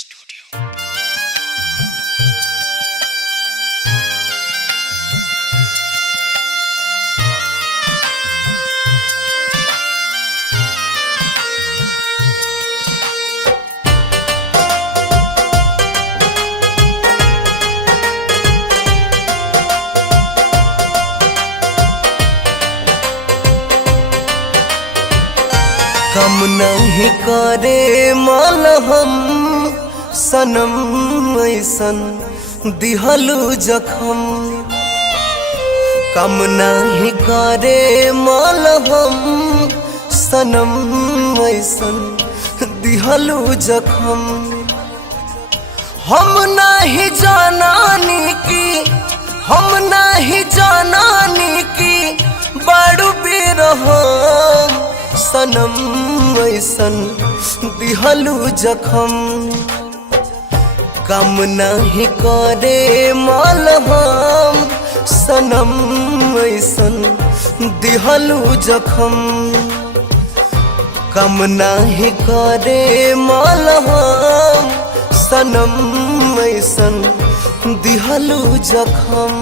Studio. कम नहीं करे माल हम सनम ऐसन दिहलू जखम। कम नहीं करे माल हम सनम ऐसन दिहलू जखम। हम नहीं जानानी की बड़ू बेरहम सनम ऐसन दिहलू जखम। कम नहीं करे माल हम सनम ऐसन दिहलू जखम। कम नहीं करे माल हम सनम ऐसन दिहलू जखम।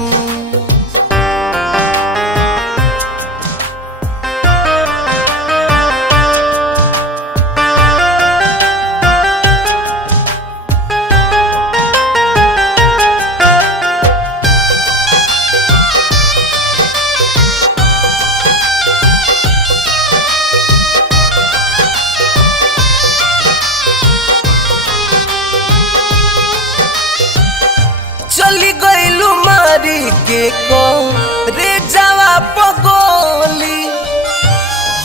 चली गईलू मारी के को रे जावा पगोली।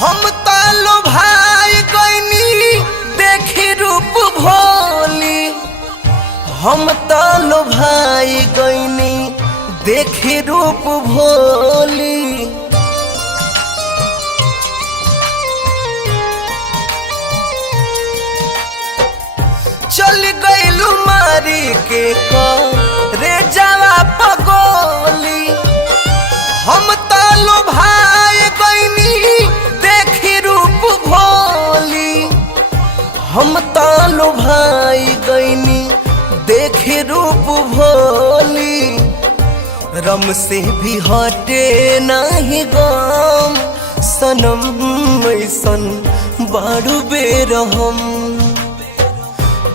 हम तालो भाई गईनी देखी रूप भोली। हम तालो भाई गईनी देखी रूप भोली। चली गईलू मारी के को रे जावा पगोली। हम तालो भाई गईनी देखी रूप भोली। हम तालो भाई गईनी देखी रूप भोली। रम से भी हटे नहीं गम सनम ऐसन बारू बेरहम।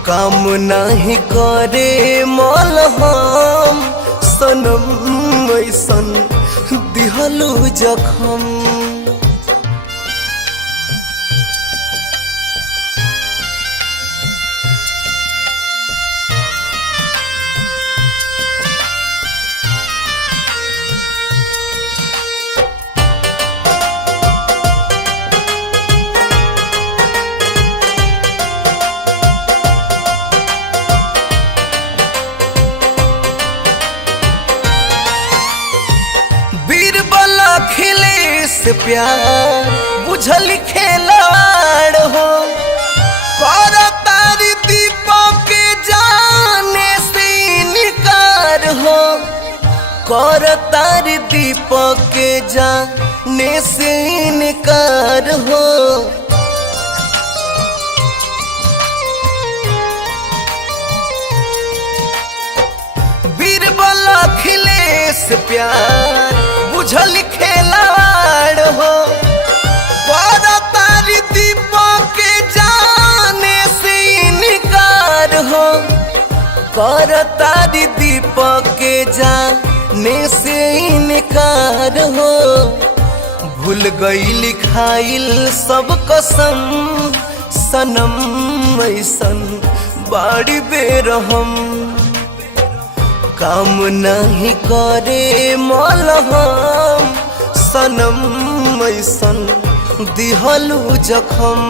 काम नहीं करे माल हम सनम ऐसन दिहलू जखम। अखिलेश प्यार बुझल खेलाड़ हो। कर तारी दीपक के जाने से इनकार हो। कर तारी दीपक के जाने से इनकार हो। बीरबल अखिलेश प्यार बुझल खेलाड़ हो। कर तारी दीपक के जाने से इनकार हो। कर तारी दीपक के जाने से इनकार हो। भूल गई लिखाइल सब कसम सनम ऐसन बाड़ी बेरहम। काम नहीं करे माल हम सनम ऐसन दिहलू जखम।